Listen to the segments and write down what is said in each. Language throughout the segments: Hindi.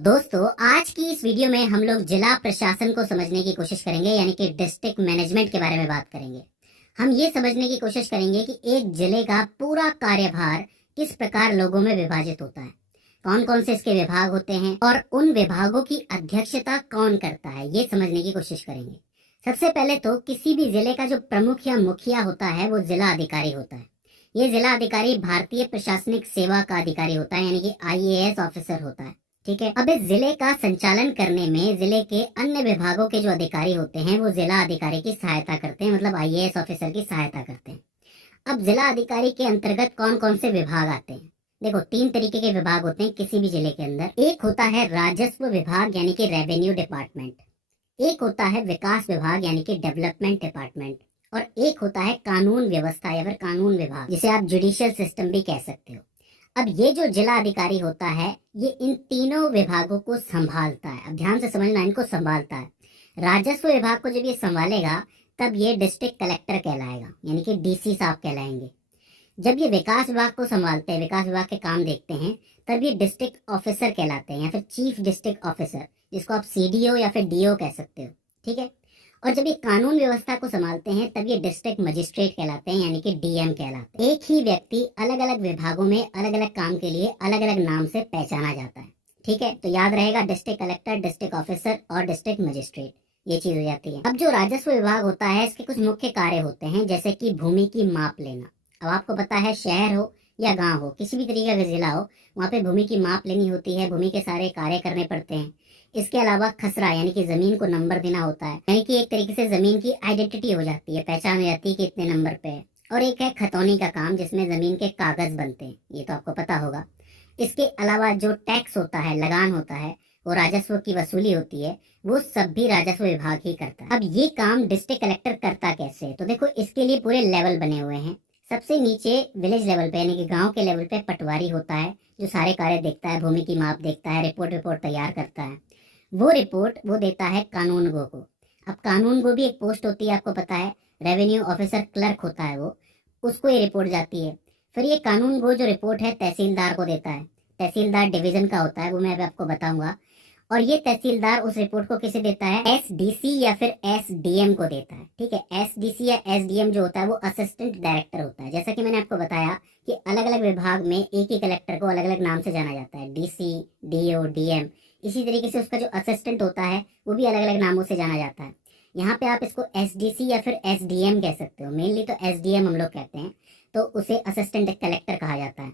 दोस्तों, आज की इस वीडियो में हम लोग जिला प्रशासन को समझने की कोशिश करेंगे, यानी कि डिस्ट्रिक्ट मैनेजमेंट के बारे में बात करेंगे। हम ये समझने की कोशिश करेंगे कि एक जिले का पूरा कार्यभार किस प्रकार लोगों में विभाजित होता है, कौन कौन से इसके विभाग होते हैं और उन विभागों की अध्यक्षता कौन करता है, ये समझने की कोशिश करेंगे। सबसे पहले तो किसी भी जिले का जो प्रमुख या मुखिया होता है वो जिला अधिकारी होता है। ये जिला अधिकारी भारतीय प्रशासनिक सेवा का अधिकारी होता है, यानी कि आईएएस ऑफिसर होता है। ठीक है। अब इस जिले का संचालन करने में जिले के अन्य विभागों के जो अधिकारी होते हैं वो जिला अधिकारी की सहायता करते हैं, मतलब आईएएस ऑफिसर की सहायता करते हैं। अब जिला अधिकारी के अंतर्गत कौन कौन से विभाग आते हैं? देखो, तीन तरीके के विभाग होते हैं किसी भी जिले के अंदर। एक होता है राजस्व विभाग, यानी कि रेवेन्यू डिपार्टमेंट। एक होता है विकास विभाग, यानी कि डेवलपमेंट डिपार्टमेंट। और एक होता है कानून व्यवस्था या फिर कानून विभाग, जिसे आप जुडिशियल सिस्टम भी कह सकते हो। अब ये जो जिला अधिकारी होता है ये इन तीनों विभागों को संभालता है। अब ध्यान से समझना, इनको संभालता है। राजस्व विभाग को जब ये संभालेगा तब ये डिस्ट्रिक्ट कलेक्टर कहलाएगा, यानी कि डीसी साहब कहलाएंगे। जब ये विकास विभाग को संभालते हैं, विकास विभाग के काम देखते हैं, तब ये डिस्ट्रिक्ट ऑफिसर कहलाते हैं या फिर चीफ डिस्ट्रिक्ट ऑफिसर, जिसको आप सीडीओ या फिर डीओ कह सकते हो। ठीक है। और जब ये कानून व्यवस्था को संभालते हैं तब ये डिस्ट्रिक्ट मजिस्ट्रेट कहलाते हैं, यानी कि डीएम कहलाते हैं। एक ही व्यक्ति अलग अलग विभागों में अलग अलग काम के लिए अलग अलग नाम से पहचाना जाता है। ठीक है, तो याद रहेगा डिस्ट्रिक्ट कलेक्टर, डिस्ट्रिक्ट ऑफिसर और डिस्ट्रिक्ट मजिस्ट्रेट, ये चीज हो जाती है। अब जो राजस्व विभाग होता है इसके कुछ मुख्य कार्य होते हैं, जैसे कि भूमि की माप लेना। अब आपको पता है, शहर हो या गांव हो, किसी भी तरीके का जिला हो, वहाँ पे भूमि की माप लेनी होती है, भूमि के सारे कार्य करने पड़ते हैं। इसके अलावा खसरा, यानी कि जमीन को नंबर देना होता है, यानी कि एक तरीके से जमीन की आइडेंटिटी हो जाती है, पहचान हो जाती है कि इतने नंबर पे है। और एक है खतौनी का काम, जिसमें जमीन के कागज बनते हैं, ये तो आपको पता होगा। इसके अलावा जो टैक्स होता है, लगान होता है, वो राजस्व की वसूली होती है, वो सब भी राजस्व विभाग ही करता है। अब ये काम डिस्ट्रिक्ट कलेक्टर करता कैसे है? तो देखो, इसके लिए पूरे लेवल बने हुए हैं। सबसे नीचे विलेज लेवल पे, यानी कि गांव के लेवल पे पटवारी होता है, जो सारे कार्य देखता है, भूमि की माप देखता है, रिपोर्ट रिपोर्ट तैयार करता है। वो रिपोर्ट वो देता है कानून गो को। अब कानून गो भी एक पोस्ट होती है, आपको पता है, रेवेन्यू ऑफिसर क्लर्क होता है वो, उसको ये रिपोर्ट जाती है। फिर ये कानून गो जो रिपोर्ट है तहसीलदार को देता है। तहसीलदार डिवीजन का होता है, वो मैं अभी आपको बताऊंगा। और ये तहसीलदार उस रिपोर्ट को किसे देता है? एसडीसी या फिर एसडीएम को देता है। ठीक है, एसडीसी या एसडीएम जो होता है वो असिस्टेंट डायरेक्टर होता है। जैसा कि मैंने आपको बताया कि अलग अलग विभाग में एक ही कलेक्टर को अलग अलग नाम से जाना जाता है, डीसी, डीओ, डीएम। इसी तरीके से उसका जो असिस्टेंट होता है वो भी अलग अलग नामों से जाना जाता है। यहाँ पे आप इसको एसडीसी या फिर एसडीएम कह सकते हो, मेनली तो एसडीएम हम लोग कहते हैं, तो उसे असिस्टेंट कलेक्टर कहा जाता है।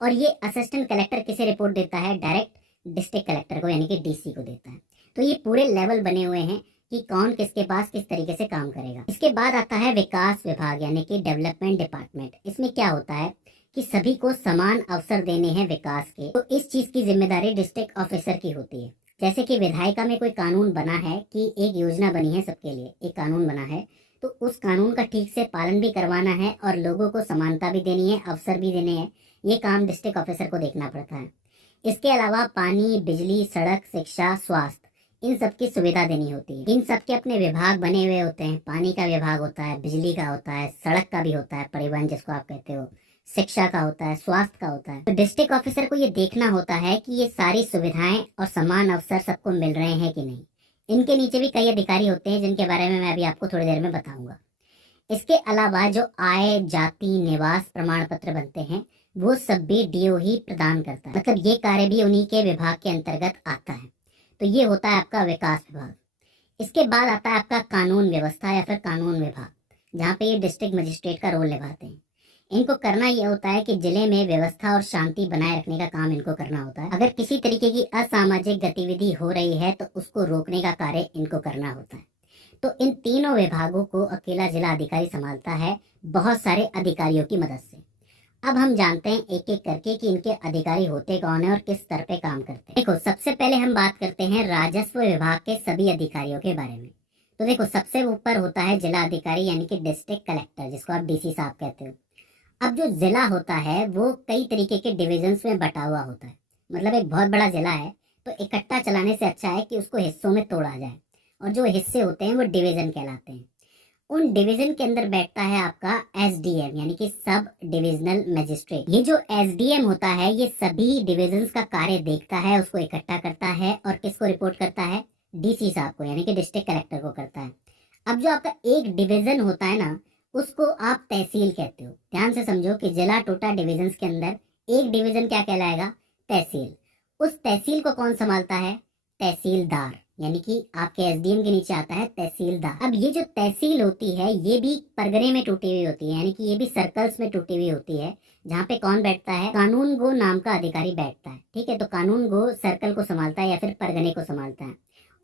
और ये असिस्टेंट कलेक्टर किसे रिपोर्ट देता है? डायरेक्ट डिस्ट्रिक्ट कलेक्टर को, यानी कि डीसी को देता है। तो ये पूरे लेवल बने हुए हैं कि कौन किसके पास किस तरीके से काम करेगा। इसके बाद आता है विकास विभाग, यानी कि डेवलपमेंट डिपार्टमेंट। इसमें क्या होता है कि सभी को समान अवसर देने हैं विकास के, तो इस चीज की जिम्मेदारी डिस्ट्रिक्ट ऑफिसर की होती है। जैसे कि विधायिका में कोई कानून बना है कि एक योजना बनी है सबके लिए, एक कानून बना है, तो उस कानून का ठीक से पालन भी करवाना है और लोगों को समानता भी देनी है, अवसर भी देने हैं। ये काम डिस्ट्रिक्ट ऑफिसर को देखना पड़ता है। इसके अलावा पानी, बिजली, सड़क, शिक्षा, स्वास्थ्य, इन सब की सुविधा देनी होती है। इन सब के अपने विभाग बने हुए होते हैं। पानी का विभाग होता है, बिजली का होता है, सड़क का भी होता है, परिवहन जिसको आप कहते हो, शिक्षा का होता है, स्वास्थ्य का होता है। तो डिस्ट्रिक्ट ऑफिसर को ये देखना होता है कि ये सारी सुविधाएं और समान अवसर सबको मिल रहे हैं कि नहीं। इनके नीचे भी कई अधिकारी होते हैं जिनके बारे में मैं अभी आपको थोड़ी देर में बताऊंगा। इसके अलावा जो आय, जाति, निवास प्रमाण पत्र बनते हैं वो सब भी डीओ ही प्रदान करता है, मतलब ये कार्य भी उन्हीं के विभाग के अंतर्गत आता है। तो ये होता है आपका विकास विभाग। इसके बाद आता है आपका कानून व्यवस्था या फिर कानून विभाग, जहाँ पे ये डिस्ट्रिक्ट मजिस्ट्रेट का रोल निभाते हैं। इनको करना ये होता है कि जिले में व्यवस्था और शांति बनाए रखने का काम इनको करना होता है। अगर किसी तरीके की असामाजिक गतिविधि हो रही है तो उसको रोकने का कार्य इनको करना होता है। तो इन तीनों विभागों को अकेला जिला अधिकारी संभालता है, बहुत सारे अधिकारियों की मदद से। अब हम जानते हैं एक एक करके कि इनके अधिकारी होते कौन है और किस स्तर पे काम करते हैं। देखो, सबसे पहले हम बात करते हैं राजस्व विभाग के सभी अधिकारियों के बारे में। तो देखो, सबसे ऊपर होता है जिला अधिकारी, यानी कि डिस्ट्रिक्ट कलेक्टर, जिसको आप डीसी साहब कहते हो। अब जो जिला होता है वो कई तरीके के डिविजन्स में बटा हुआ होता है। मतलब एक बहुत बड़ा जिला है तो इकट्ठा चलाने से अच्छा है कि उसको हिस्सों में तोड़ा जाए, और जो हिस्से होते हैं वो डिवीजन कहलाते हैं। उन डिवीजन के अंदर बैठता है आपका एसडीएम यानी कि सब डिविजनल मजिस्ट्रेट। ये जो एसडीएम होता है ये सभी डिविजन्स का कार्य देखता है, उसको इकट्ठा करता है और किसको रिपोर्ट करता है, डीसी साहब को यानी कि डिस्ट्रिक्ट कलेक्टर को करता है। अब जो आपका एक डिवीजन होता है ना उसको आप तहसील कहते हो। ध्यान से समझो कि जिला टोटा डिविजन के अंदर एक डिवीजन क्या कहलाएगा, तहसील। उस तहसील को कौन संभालता है, तहसीलदार, यानी कि आपके एसडीएम के नीचे आता है तहसीलदार। अब ये जो तहसील होती है ये भी परगने में टूटी हुई होती है, यानी कि ये भी सर्कल्स में टूटी हुई होती है, जहाँ पे कौन बैठता है, कानून गो नाम का अधिकारी बैठता है। ठीक है, तो कानून गो सर्कल को संभालता है या फिर परगने को संभालता है।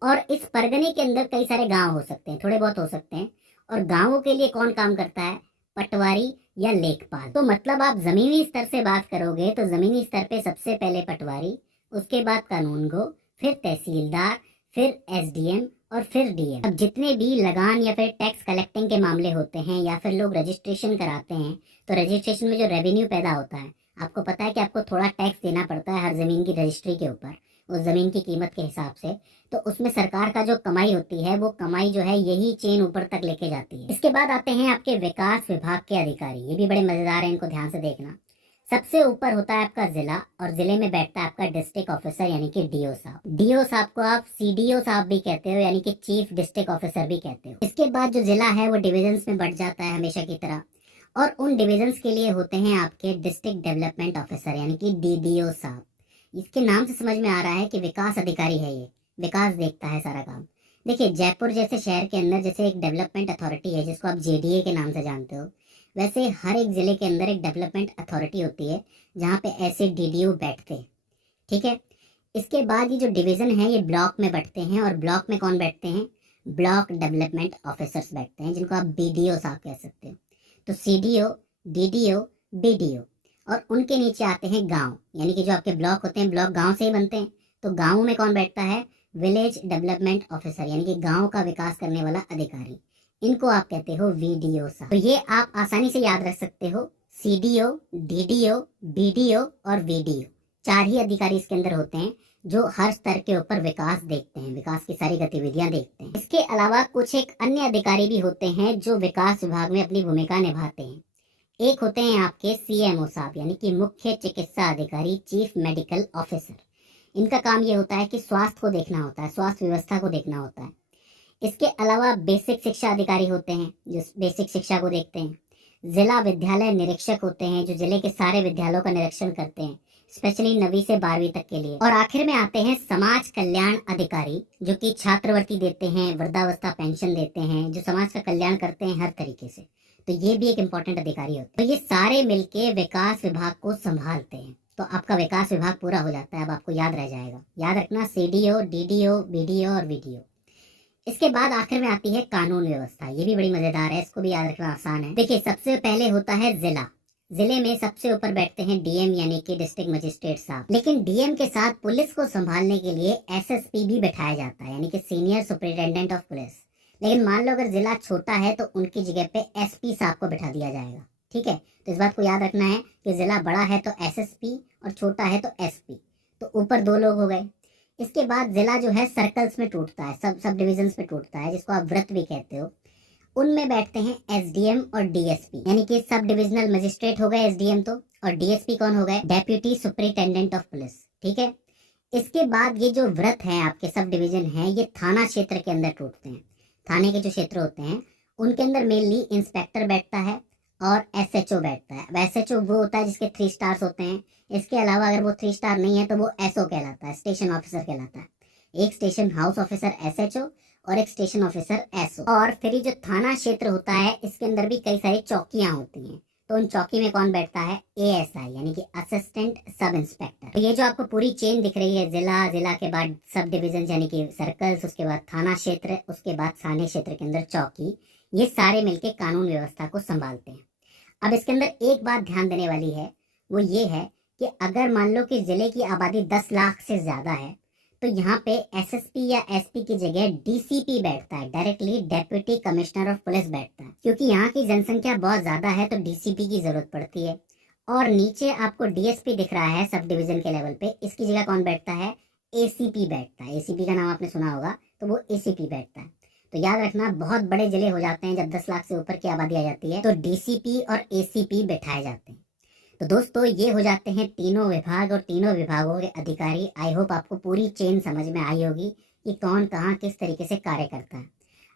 और इस परगने के अंदर कई सारे गांव हो सकते हैं, थोड़े बहुत हो सकते हैं। और गांवों के लिए कौन काम करता है, पटवारी या लेखपाल। तो मतलब आप जमीनी स्तर से बात करोगे तो जमीनी स्तर पे सबसे पहले पटवारी, उसके बाद कानूनगो, फिर तहसीलदार, फिर एसडीएम और फिर डीएम। अब जितने भी लगान या फिर टैक्स कलेक्टिंग के मामले होते हैं या फिर लोग रजिस्ट्रेशन कराते हैं, तो रजिस्ट्रेशन में जो रेवेन्यू पैदा होता है, आपको पता है कि आपको थोड़ा टैक्स देना पड़ता है हर जमीन की रजिस्ट्री के ऊपर, उस जमीन की कीमत के हिसाब से। तो उसमें सरकार का जो कमाई होती है वो कमाई जो है यही चेन ऊपर तक लेके जाती है। इसके बाद आते हैं आपके विकास विभाग के अधिकारी। ये भी बड़े मजेदार है, इनको ध्यान से देखना। सबसे ऊपर होता है आपका जिला और जिले में बैठता है आपका डिस्ट्रिक्ट ऑफिसर यानी कि डीओ साहब। डीओ साहब को आप सीडीओ साहब भी कहते हो यानी कि चीफ डिस्ट्रिक्ट ऑफिसर भी कहते हो। इसके बाद जो जिला है वो डिविजन्स में बढ़ जाता है हमेशा की तरह, और उन डिविजन्स के लिए होते हैं आपके डिस्ट्रिक्ट डेवलपमेंट ऑफिसर यानी कि डीडीओ साहब। इसके नाम से समझ में आ रहा है कि विकास अधिकारी है, ये विकास देखता है सारा काम। देखिए जयपुर जैसे शहर के अंदर जैसे एक डेवलपमेंट अथॉरिटी है जिसको आप जेडीए के नाम से जानते हो, वैसे हर एक जिले के अंदर एक डेवलपमेंट अथॉरिटी होती है जहाँ पे ऐसे डीडीओ बैठते हैं। ठीक है, इसके बाद ये जो डिवीजन है ये ब्लॉक में बैठते हैं, और ब्लॉक में कौन बैठते हैं, ब्लॉक डेवलपमेंट ऑफिसर्स बैठते हैं जिनको आप बीडीओ साहब कह सकते हो। तो सीडीओ, डीडीओ, बीडीओ, और उनके नीचे आते हैं गांव, यानी कि जो आपके ब्लॉक होते हैं ब्लॉक गांव से ही बनते हैं। तो गांव में कौन बैठता है, विलेज डेवलपमेंट ऑफिसर यानी कि गांव का विकास करने वाला अधिकारी। इनको आप कहते हो वीडीओ साहब। तो ये आप आसानी से याद रख सकते हो, सीडीओ, डीडीओ, बीडीओ और वीडीओ, चार ही अधिकारी इसके अंदर होते हैं जो हर स्तर के ऊपर विकास देखते हैं, विकास की सारी गतिविधियां देखते हैं। इसके अलावा कुछ एक अन्य अधिकारी भी होते हैं जो विकास विभाग में अपनी भूमिका निभाते हैं। एक होते हैं आपके सीएमओ साहब यानी कि मुख्य चिकित्सा अधिकारी, चीफ मेडिकल ऑफिसर। इनका काम ये होता है कि स्वास्थ्य को देखना होता है, स्वास्थ्य व्यवस्था को देखना होता है। इसके अलावा बेसिक शिक्षा अधिकारी होते हैं जो बेसिक शिक्षा को देखते हैं। जिला विद्यालय निरीक्षक होते हैं जो जिले के सारे विद्यालयों का निरीक्षण करते हैं, स्पेशली 9वीं से 12वीं तक के लिए। और आखिर में आते हैं समाज कल्याण अधिकारी जो कि छात्रवृत्ति देते हैं, वृद्धावस्था पेंशन देते हैं, जो समाज का कल्याण करते हैं हर तरीके से। तो ये भी एक इम्पोर्टेंट अधिकारी होते हैं। तो ये सारे मिलके विकास विभाग को संभालते हैं। तो आपका विकास विभाग पूरा हो जाता है। अब आपको याद रह जाएगा, याद रखना, सीडीओ, डीडीओ, बीडीओ और वीडीओ। इसके बाद आखिर में आती है कानून व्यवस्था। ये भी बड़ी मजेदार है, इसको भी याद रखना आसान है। देखिए सबसे पहले होता है जिला। जिले में सबसे ऊपर बैठते हैं डीएम यानी कि डिस्ट्रिक्ट मजिस्ट्रेट साहब। लेकिन डीएम के साथ पुलिस को संभालने के लिए एसएसपी भी बैठाया जाता है यानी कि सीनियर सुपरिटेंडेंट ऑफ पुलिस। लेकिन मान लो अगर जिला छोटा है तो उनकी जगह पे एसपी साहब को बैठा दिया जाएगा। ठीक है, तो इस बात को याद रखना है कि जिला बड़ा है तो एसएसपी और छोटा है तो एसपी, तो ऊपर दो लोग हो गए। इसके बाद जिला जो है सर्कल्स में टूटता है, सब डिविजन्स में टूटता है, जिसको आप वृत्त भी कहते हो। उनमें बैठते हैं एसडीएम और डीएसपी, यानी कि सब डिविजनल मजिस्ट्रेट हो गए एसडीएम तो, और डीएसपी कौन हो गए, डेप्यूटी सुपरिटेंडेंट ऑफ पुलिस। ठीक है, इसके बाद ये जो वृत्त है आपके सब डिवीजन है ये थाना क्षेत्र के अंदर टूटते हैं। थाने के जो क्षेत्र होते हैं उनके अंदर मेनली इंस्पेक्टर बैठता है और एसएचओ बैठता है। अब एसएचओ वो होता है जिसके 3 स्टार्स होते हैं। इसके अलावा अगर वो 3 स्टार नहीं है तो वो एसओ कहलाता है, स्टेशन ऑफिसर कहलाता है। एक स्टेशन हाउस ऑफिसर एसएचओ और एक स्टेशन ऑफिसर एसओ। और फिर जो थाना क्षेत्र होता है इसके अंदर भी कई सारी चौकियां होती हैं। तो उन चौकी में कौन बैठता है, एएसआई यानी कि असिस्टेंट सब इंस्पेक्टर। तो ये जो आपको पूरी चेन दिख रही है, जिला, जिला के बाद सब डिविजन यानी कि सर्कल्स, उसके बाद थाना क्षेत्र, उसके बाद थाने क्षेत्र के अंदर चौकी, ये सारे मिलके कानून व्यवस्था को संभालते हैं। अब इसके अंदर एक बात ध्यान देने वाली है, वो ये है कि अगर मान लो कि जिले की आबादी 10 लाख से ज्यादा है तो यहाँ पे एसएसपी या एसपी की जगह डीसीपी बैठता है, directly deputy commissioner of police बैठता है। क्योंकि यहाँ की जनसंख्या बहुत ज्यादा है तो डीसीपी की जरूरत पड़ती है। और नीचे आपको डीएसपी दिख रहा है सब डिवीजन के लेवल पे, इसकी जगह कौन बैठता है, एसीपी बैठता है। एसीपी का नाम आपने सुना होगा, तो वो एसीपी बैठता है। तो याद रखना, बहुत बड़े जिले हो जाते हैं जब 10 लाख से ऊपर की आबादी आ जाती है, तो डीसीपी और एसीपी बैठाए जाते हैं। तो दोस्तों, ये हो जाते हैं तीनों विभाग और तीनों विभागों के अधिकारी। आई होप आपको पूरी चेन समझ में आई होगी कि कौन कहाँ किस तरीके से कार्य करता है।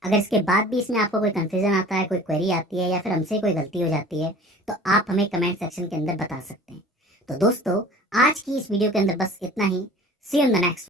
अगर इसके बाद भी इसमें आपको कोई कंफ्यूजन आता है, कोई क्वेरी आती है या फिर हमसे कोई गलती हो जाती है, तो आप हमें कमेंट सेक्शन के अंदर बता सकते हैं। तो दोस्तों, आज की इस वीडियो के अंदर बस इतना ही। सी यू इन द नेक्स्ट।